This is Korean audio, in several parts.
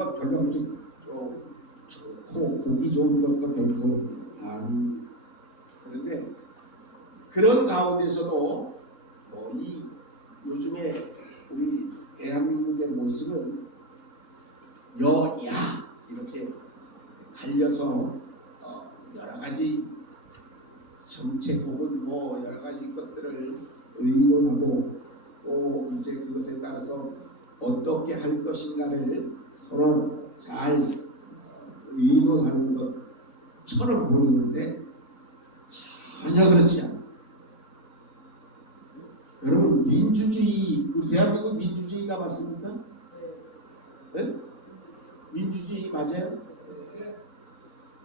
뭐 별로 고기 좋은 것도 결코 아닌. 그런데 그런 가운데서도 이 요즘에 우리 대한민국의 모습은 여야 이렇게 갈려서 여러 가지 정책 혹은 뭐 여러 가지 것들을 의논하고 또 이제 그것에 따라서 어떻게 할 것인가를 서로 잘 의논하는 것처럼 보이는데 전혀 그렇지 않아요. 여러분 민주주의, 우리 대한민국 민주주의가 맞습니까? 네? 민주주의 맞아요?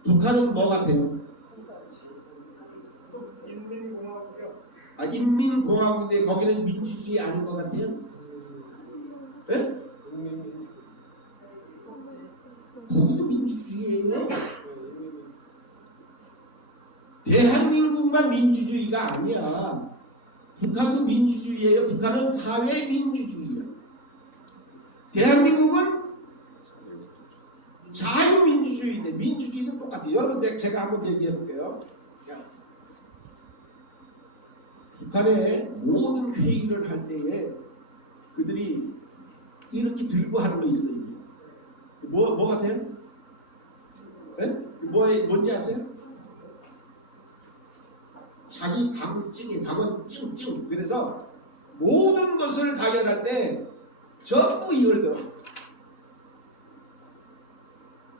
북한은 뭐 같아요? 인민공화국이요. 인민공화국인데 거기는 민주주의 아닌 것 같아요? 네? 거기도 민주주의예요. 대한민국만 민주주의가 아니야. 북한도 민주주의예요. 북한은 사회민주주의예요. 대한민국은 자유민주주의인데 민주주의는 똑같아요. 여러분 제가 한번 얘기해 볼게요. 북한의 모든 회의를 할 때에 그들이 이렇게 들고 하는 거 있어요. 뭐 같아요? 네? 뭔지 아세요? 자기 당증이 당원 찡찡. 그래서 모든 것을 가결할 때 전부 이걸 들어.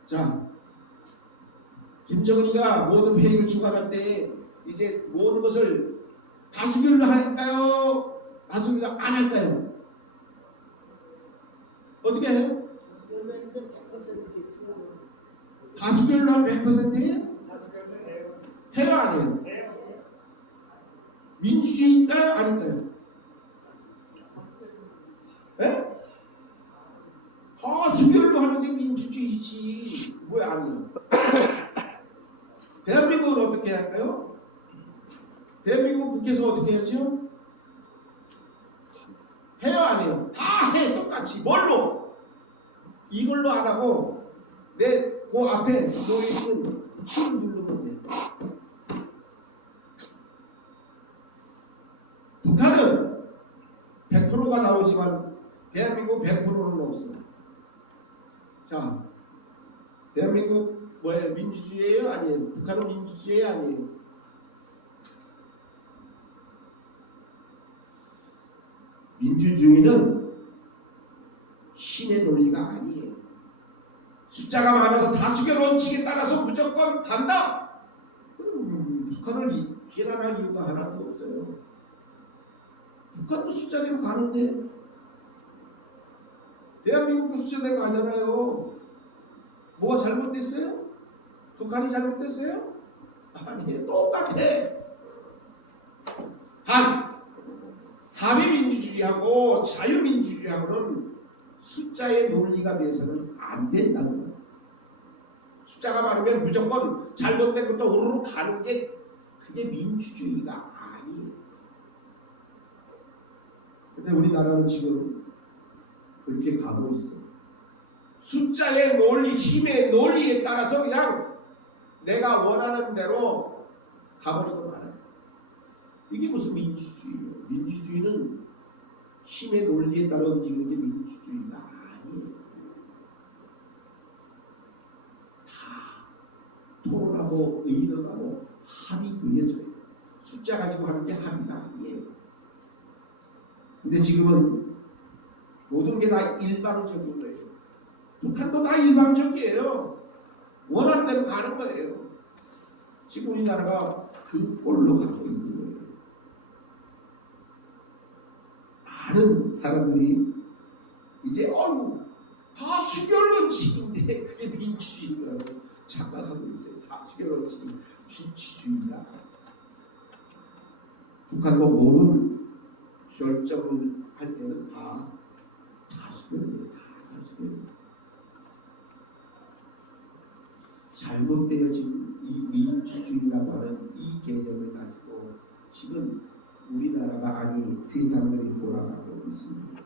자, 김정은이가 모든 회의를 주관할 때 이제 모든 것을 다수결로 할까요? 다수결로 안 할까요? 어떻게 해요? 다수결로 한 100%예요? 해요 안 해요? 민주주의인가요? 아닐까요? 예? 다수결로 하는데 민주주의지. 왜 아니에요? 대한민국은 어떻게 할까요? 대한민국 국회에서 어떻게 하죠? 해요 안 해요? 다 해. 똑같이. 뭘로? 이걸로 안 하고 그 앞에 놓여있는 키를 누르면 돼. 북한은 100%가 나오지만 대한민국 100%는 없어. 자, 대한민국 뭐예요? 민주주의예요? 아니에요? 북한은 민주주의예요? 아니에요? 민주주의는 신의 논리가 아니에요. 숫자가 많아서 다수결 원칙에 따라서 무조건 간다. 북한을 비난할 이유가 하나도 없어요. 북한도 숫자대로 가는데 대한민국도 숫자대로 가잖아요. 뭐가 잘못됐어요? 북한이 잘못됐어요? 아니에요. 똑같아. 사회민주주의하고 자유민주주의하고는 숫자의 논리가 돼서는 안 된다는 거예요. 숫자가 많으면 무조건 잘못된 것도 우르르 가는 게 그게 민주주의가 아니에요. 근데 우리나라는 지금 그렇게 가고 있어. 숫자의 논리, 힘의 논리에 따라서 그냥 내가 원하는 대로 가버리고 말아요. 이게 무슨 민주주의예요? 민주주의는 힘의 논리에 따라 움직이는 게 민주주의가 아니에요. 다 토론하고 의논하고 합의되어져요. 숫자 가지고 하는 게 합의가 아니에요. 근데 지금은 모든 게 다 일방적인 거예요. 북한도 다 일방적이에요. 원하는 대로 가는 거예요. 지금 우리나라가 그 꼴로 가고 있는 거예요. 많은 사람들이 이제 다수결 원칙인데 그게 민주주의라고 착각하고 있어요. 다수결 원칙이 민주주의다. 북한도 모든 결정을 할 때는 다 다수결이에요. 다수결이에요. 잘못되어진 이 민주주의라고 하는 이 개념을 가지고 지금 우리나라가 아니 세상들이 돌아가고 있습니다.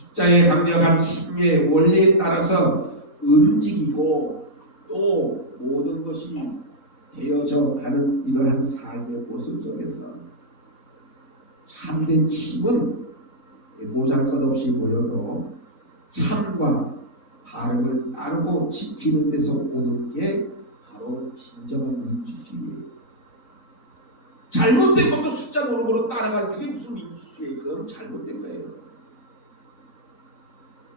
숫자의 강력한 힘의 원리에 따라서 움직이고 또 모든 것이 되어져 가는 이러한 삶의 모습 속에서 참된 힘은 보잘것없이 보여도 참과 바름을 따르고 지키는 데서 오는 게 바로 진정한 민주주의예요. 잘못된 것도 숫자 노름으로 따라가는 그게 무슨 민주주의예요? 그건 잘못된 거예요.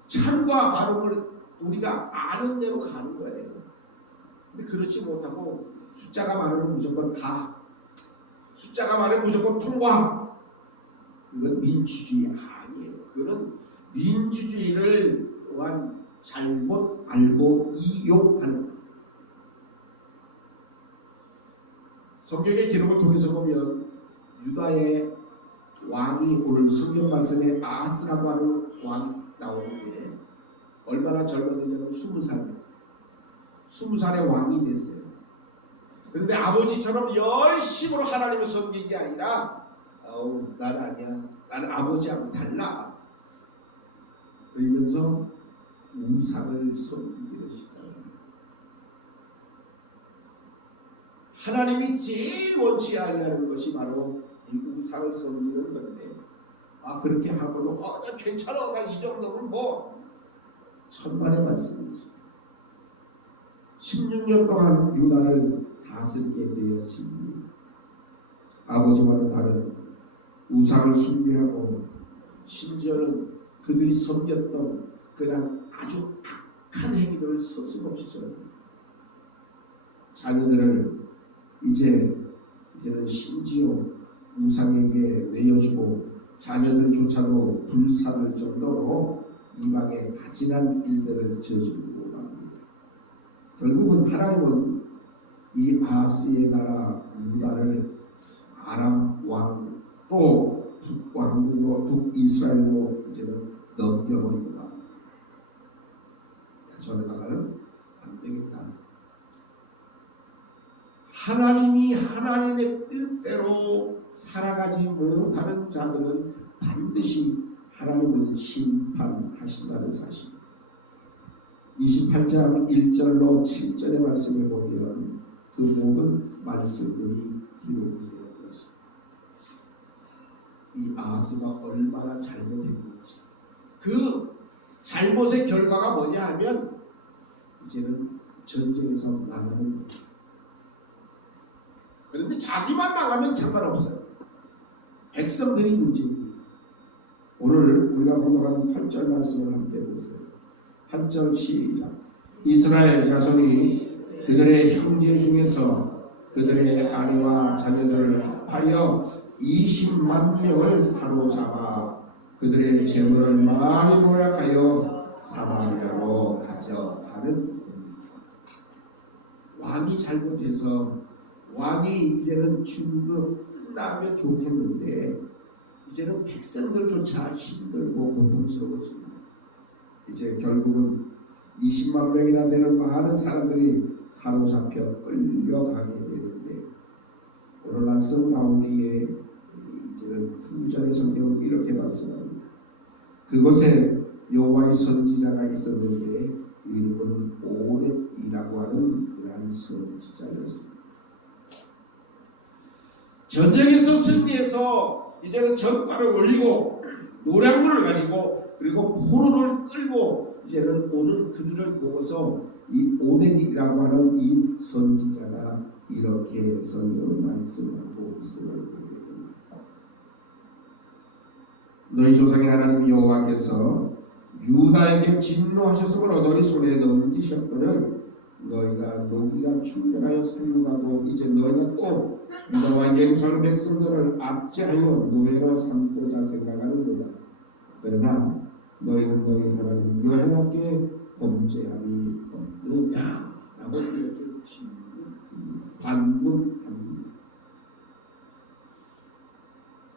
참과 바름을 우리가 아는 대로 가는 거예요. 근데 그렇지 못하고 숫자가 많으면 무조건 가, 숫자가 많으면 무조건 통과. 그건 민주주의 아니에요. 그건 민주주의를 또한 잘못 알고 이용하는 거예요. 성경의 기록을 통해서 보면 유다의 왕이, 오늘 성경 말씀에 아하스라고 하는 왕이 나오는데 얼마나 젊었느냐면 20살이에요. 20살에 왕이 됐어요. 그런데 아버지처럼 열심으로 하나님을 섬긴 게 아니라 난 아니야, 나는 아버지하고 달라 그러면서 우상을 섬기기를 시작합니다. 하나님이 제일 원치 아니하는 것이 바로 이 우상을 섬기는 건데, 그렇게 하고는 나 괜찮아, 난 이 정도면 뭐 천만의 말씀이지. 16년 동안 유다를 다스리게 되었습니다. 아버지와는 다른 우상을 숭배하고 심지어는 그들이 섬겼던 그런 아주 악한 행위를 서슴없이 저합니다. 자녀들을 이제는 심지어 우상에게 내어주고 자녀들조차도 불사를 정도로 이방에 가진한 일들을 저지르고 합니다. 결국은 하나님은 이 아하스의 나라 유다를 아람 왕 또 북왕국으로 북이스라엘로 이제는 넘겨버리고 합니다. 저러다가는 안 되겠다. 하나님이 하나님의 뜻대로 살아가지 못하는 자들은 반드시 하나님은 심판하신다는 사실. 28장 1절로 7절의 말씀에 보면 그 모든 말씀들이 기록되어 있습니다. 이 아하스가 얼마나 잘못했는지, 그 잘못의 결과가 뭐냐 하면 이제는 전쟁에서 나가는 거죠. 그런데 자기만 망하면 상관없어요. 백성들이 문제입니다. 오늘 우리가 공부하는 8절 말씀을 함께 보세요. 8절 시작. 이스라엘 자손이 그들의 형제 중에서 그들의 아내와 자녀들을 합하여 20만 명을 사로잡아 그들의 재물을 많이 노략하여 사마리아로 가져가는 왕이 잘못해서 왕이 이제는 죽음을 끝나면 좋겠는데 이제는 백성들조차 힘들고 고통스러워집니다. 이제 결국은 20만 명이나 되는 많은 사람들이 사로잡혀 끌려가게 되는데, 오늘 말씀 가운데에 이제는 후전의 성경은 이렇게 말씀합니다. 그곳에 여호와의 선지자가 있었는데 이름은 오렙이라고 하는 그러한 선지자였습니다. 전쟁에서 승리해서 이제는 전과를 올리고 노량물을 가지고 그리고 포로를 끌고 이제는 오는 그들을 보고서 이 오뎃이라고 하는 이 선지자가 이렇게 성경을 말씀하고 있음을 보게 됩니다. 너희 조상의 하나님 여호와께서 유다에게 진노하셨으므로 너희 손에 넘기셨거늘 너희가 노기가 충전하여 살려가고 이제 너희가 또 유다와 예루살렘 백성들을 압제하여 노예로 삼고자 생각하는도다. 그러나 너희는 너희 하나님 여호와께 범죄함이 없느냐라고 이렇게 반문합니다.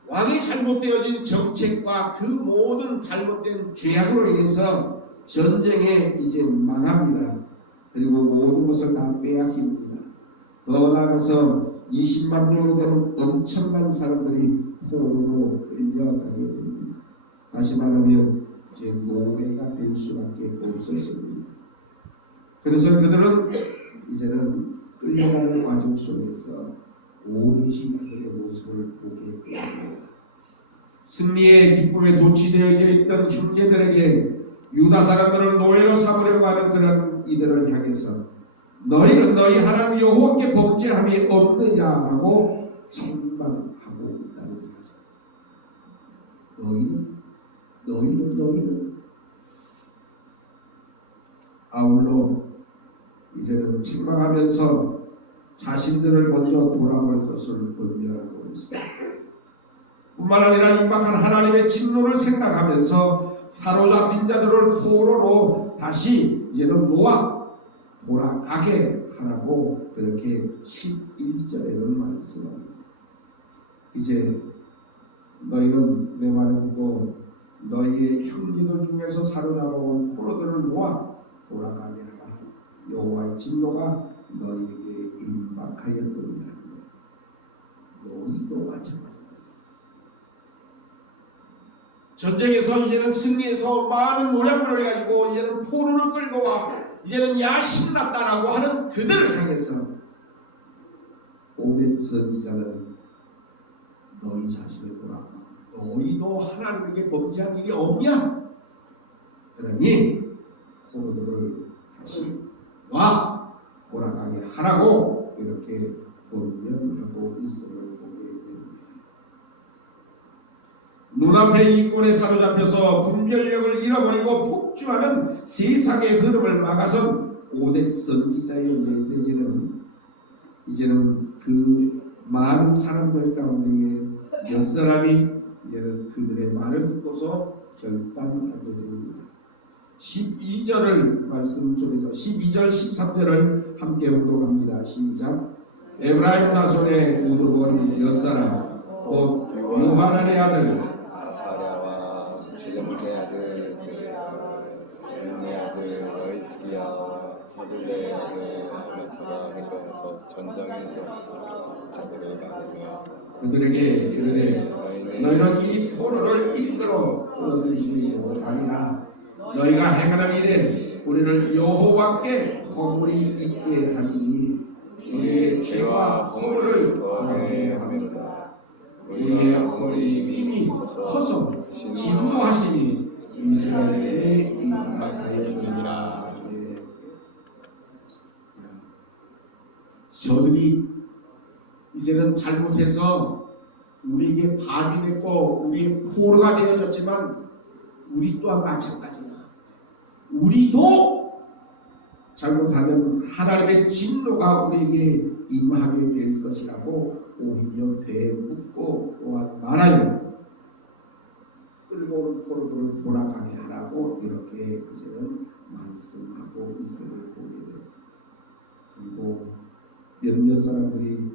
왕이 잘못되어진 정책과 그 모든 잘못된 죄악으로 인해서 전쟁에 이제 망합니다. 그리고 모든 것을 다 빼앗깁니다. 더 나아가서 20만 명으로 되는 엄청난 사람들이 포로로 끌려가게 됩니다. 다시 말하면 이제 노예가 될 수밖에 없었습니다. 그래서 그들은 이제는 끌려가는 과정 속에서 오롯이 그들의 모습을 보게 됩니다. 승리의 기쁨에 도취되어져 있던 형제들에게 유다 사람들을 노예로 삼으려고 하는 그런 이들을 향해서 너희는 너희 하나님 여호와께 범죄함이 없느냐라고 책망하고 있다는 사실. 너희는 아울러 이제는 책망하면서 자신들을 먼저 돌아볼 것을 권면하고 있습니다. 뿐만 아니라 임박한 하나님의 진노를 생각하면서 사로잡힌 자들을 포로로 다시 이제는 놓아 돌아가게 하라고 그렇게 11절에는 말씀합니다. 이제 너희는 내 말을 듣고 너희의 형제들 중에서 사로잡아온 포로들을 모아 돌아가게 하라. 여호와의 진노가 너희에게 임박하였느니라. 너희도 마찬가지다. 전쟁에서 이제는 승리해서 많은 노량물을 가지고 이제는 포로를 끌고 와 이제는 야 신났다라고 하는 그들을 향해서 오뎁 선지자는 너희 자신을 돌아봐. 너희도 하나님에게 범죄한 일이 없냐? 그러니 포로들을 다시 와 돌아가게 하라고 이렇게 권면하고 있음을 보게 됩니다. 눈앞에 이권에 사로잡혀서 분별력을 잃어버리고 폭주하는 세상의 흐름을 막아선 오뎁 선지자의 메시지는 이제는 그 많은 사람들 가운데에 몇 사람이 이제는 그들의 말을 듣고서 결단하게 됩니다. 12절을 말씀 속에서 12절 13절을 함께 봉독합니다. 시작. 에브라임 자손의 우두머리 몇 사람 곧 요하난의 아들 아사랴와 실레몬의 아들 스문의 아들 여히스기야와 사둘레의 아들 아메사가 내려와서 전장에서 자들을 막으며 그들에게 이르되 너희는 이 포로를 이끌어 끌어들이시고 다니라. 너희가 행하는 일에 우리를 여호와께 허물이 있게 하리니 우리의 죄와 허물을 더하게 하리라. 우리의 허물이 이미 커서 진노하시니 이스라엘에 임하였느니라. 저들이 이제는 잘못해서 우리에게 밥이 됐고 우리의 포로가 되어졌지만 우리 또한 마찬가지다. 우리도 잘못하면 하나님의 진노가 우리에게 임하게 될 것이라고 오히려 되묻고 또한 말하여 끌고 오는 포로들을 돌아가게 하라고 이렇게 이제는 말씀하고 있음을 보게 됩니다. 그리고 몇몇 사람들이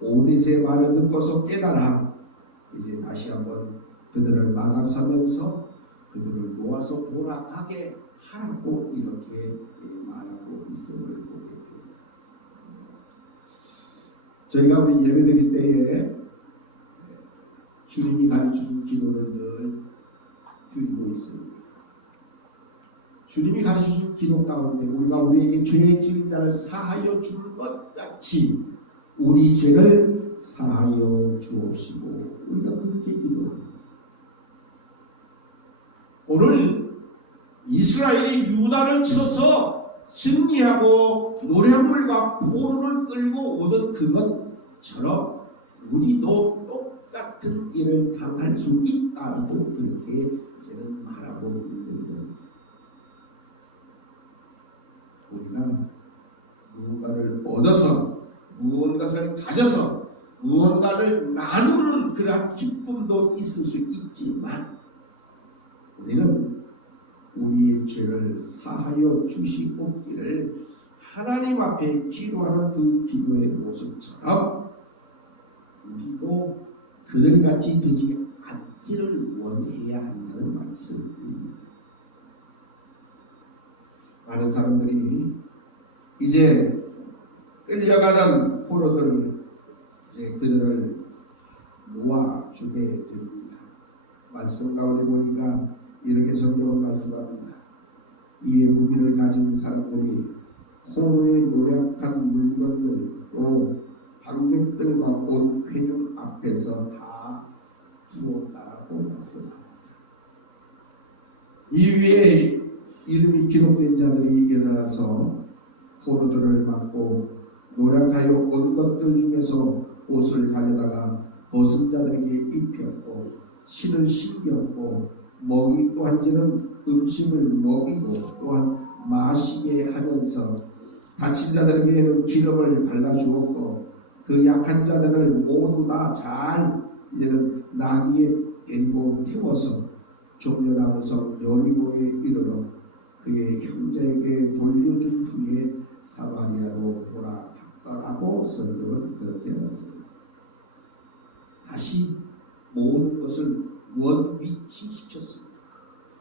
오뎁의 말을 듣고서 깨달아 이제 다시 한번 그들을 막아서면서 그들을 놓아서 돌아가게 하라고 이렇게 말하고 있음을 보게 됩니다. 저희가 우리 예배 드릴 때에 주님이 가르쳐준 기도를 늘 드리고 있습니다. 주님이 가르쳐준 기도 가운데 우리가 우리에게 죄의 지은 자를 사하여 줄 것 같이 우리 죄를 사하여 주옵시고 우리가 그렇게 기도합니다. 오늘 이스라엘이 유다를 쳐서 승리하고 노략물과 포로를 끌고 오던 그것처럼 우리도 똑같은 일을 당할 수 있다고 그렇게 이제는 말하고 있는 겁니다. 우리가 무언가를 얻어서 무언가를 가져서 무언가를 나누는 그러한 기쁨도 있을 수 있지만 우리는 우리의 죄를 사하여 주시옵기를 하나님 앞에 기도하는 그 기도의 모습처럼 우리도 그들같이 되지 않기를 원해야 한다는 말씀입니다. 많은 사람들이 이제 끌려가던 포로들을 이제 그들을 놓아주게 됩니다. 말씀 가운데 보니까 이렇게 성경은 말씀합니다. 이에 무기를 가진 사람들이 포로의 노력한 물건들 또 방백들과 온 회중 앞에서 다 주었다고 말씀합니다. 이 위에 이름이 기록된 자들이 일어나서 포로들을 맞고 노력하여 온 것들 중에서 옷을 가져다가 벗은 자들에게 입혔고 신을 신겼고 먹이 또한 이제는 음식을 먹이고 또한 마시게 하면서 다친 자들에게는 기름을 발라주었고 그 약한 자들을 모두 다 잘 이제는 나귀에 데리고 태워서 종려나무성 여리고에 이르러 그의 형제에게 돌려준 후에 사마리아로 돌아갔더라고 성경은 그렇게 말씀합니다. 다시 모든 것을 원위치시켰습니다.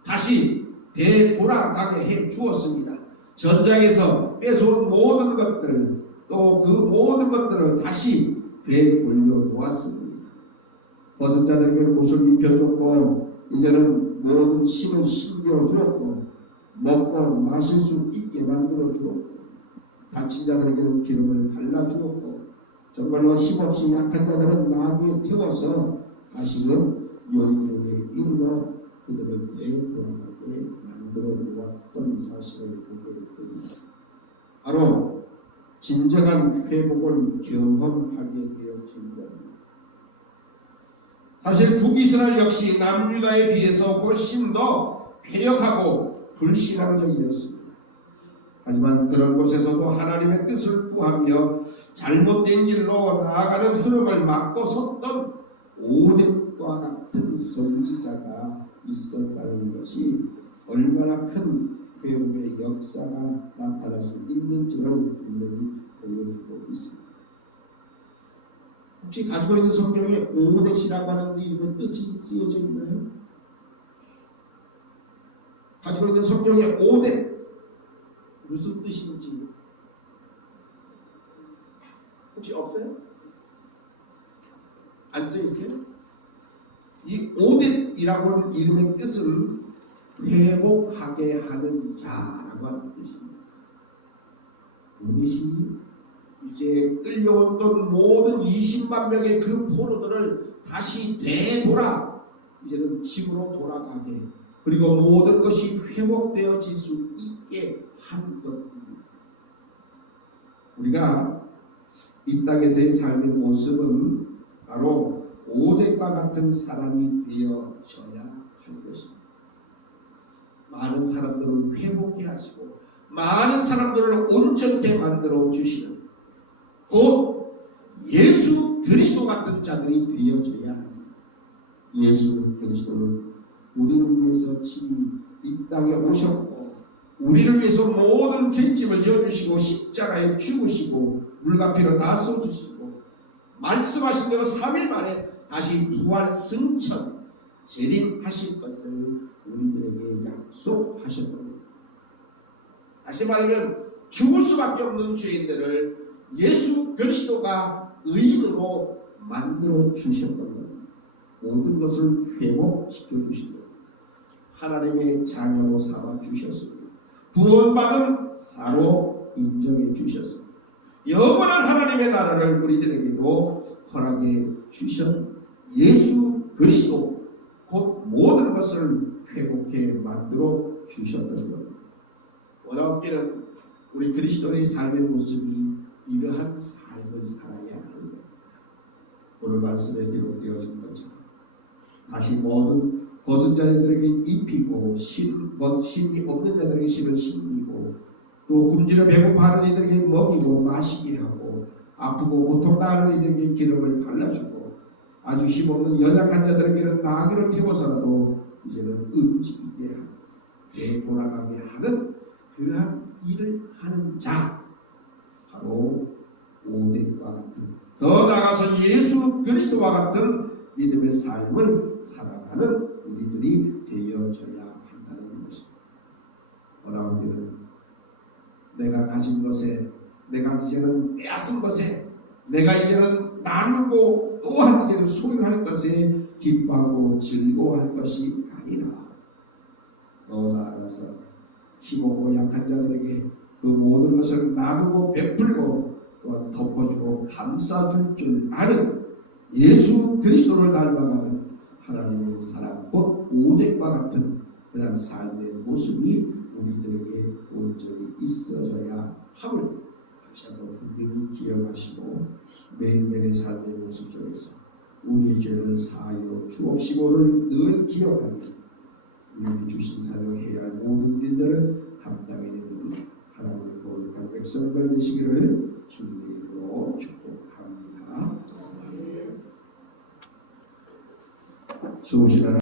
다시 되돌아가게 해 주었습니다. 전장에서 뺏어온 모든 것들 또 그 모든 것들을 다시 되돌려 놓았습니다. 벗은 자들에게는 옷을 입혀줬고 이제는 모든 신을 신겨주었고 먹고 마실 수 있게 만들어 주었고 다친 자들에게는 기름을 발라주었고 정말로 힘없이 약한 자들은 나귀에 태워서 다시는 여리고에 이르러 그들을 되돌아가게 만들어 놓았던 사실을 보게 됩니다. 바로 진정한 회복을 경험하게 되어진 겁니다. 사실 북이스라엘 역시 남유다에 비해서 훨씬 더 패역하고 불신앙적이었습니다. 하지만 그런 곳에서도 하나님의 뜻을 구하며 잘못된 길로 나아가는 흐름을 막고 섰던 오뎁과 같은 선지자가 있었다는 것이 얼마나 큰 회복의 역사가 나타날 수 있는지를 분명히 보여주고 있습니다. 혹시 가지고 있는 성경에 오뎁이라고 하는 이름의 뜻이 쓰여져 있나요? 가지고 있는 성경에 오뎁 무슨 뜻인지 혹시 없어요? 안 쓰여있어요? 이 오뎁이라고 하는 이름의 뜻은 회복하게 하는 자라고 하는 뜻입니다. 오뎁이 이제 끌려왔던 모든 20만 명의 그 포로들을 다시 되돌아 이제는 집으로 돌아가게 그리고 모든 것이 회복되어질 수 있게 한 것입니다. 우리가 이 땅에서의 삶의 모습은 바로 오뎁과 같은 사람이 되어져야 할 것입니다. 많은 사람들을 회복해 하시고 많은 사람들을 온전케 만들어 주시는 곧 예수 그리스도 같은 자들이 되어져야 합니다. 예수 그리스도는 우리를 위해서 친히 이 땅에 오셨고 우리를 위해서 모든 죄짐을 져주시고 십자가에 죽으시고 물과 피로 다 쏟으시고 말씀하신 대로 3일 만에 다시 부활 승천 재림하실 것을 우리들에게 약속하셨습니다. 다시 말하면 죽을 수밖에 없는 죄인들을 예수 그리스도가 의인으로 만들어 주셨던 겁니다. 모든 것을 회복시켜 주신 겁니다. 하나님의 자녀로 삼아 주셨습니다. 구원받은 사로 인정해 주셨습니다. 영원한 하나님의 나라를 우리들에게도 허락해 주신 예수 그리스도 곧 모든 것을 회복해 만들어 주셨던 겁니다. 원하옵기는 우리 그리스도의 삶의 모습이 이러한 삶을 살아야 하는 겁니다. 오늘 말씀에 기록되어진 것처럼 다시 모든 벗은 자들에게 입히고 신이 없는 자들에게 신을 신기고 또 굶주려 배고파하는 이들에게 먹이고 마시게 하고 아프고 고통당하는 이들에게 기름을 발라주고 아주 힘없는 연약한 자들에게는 나귀를 태워서라도 이제는 움직이게 하고 되돌아가게 하는 그러한 일을 하는 자 바로 오뎁과 같은 더 나아가서 예수 그리스도와 같은 믿음의 삶을 살아가는 우리들이 되어져야 한다는 것입니다. 원하옵기는 내가 가진 것에 내가 이제는 빼앗은 것에 내가 이제는 나누고 또한 이제는 소유할 것에 기뻐하고 즐거워할 것이 아니라 더 나아가서 힘없고 약한 자들에게 그 모든 것을 나누고 베풀고 또한 덮어주고 감싸줄 줄 아는 예수 그리스도를 닮아가는 하나님의 사랑 곧 오देख과 같은 그런 삶의 모습이 우리들에게 온전히 있어져야 함을 다시 한번 분명히 기억하시고 매일매일의 삶의 모습 속에서 우리의 죄를 사하여 주옵시고를 늘 기억하며 우리에게 주신 사명해야 할 모든 일들을 감당해내는 하나님의 거룩한 백성들 되시기를 주님의 이름으로 축복합니다. 수고하시라.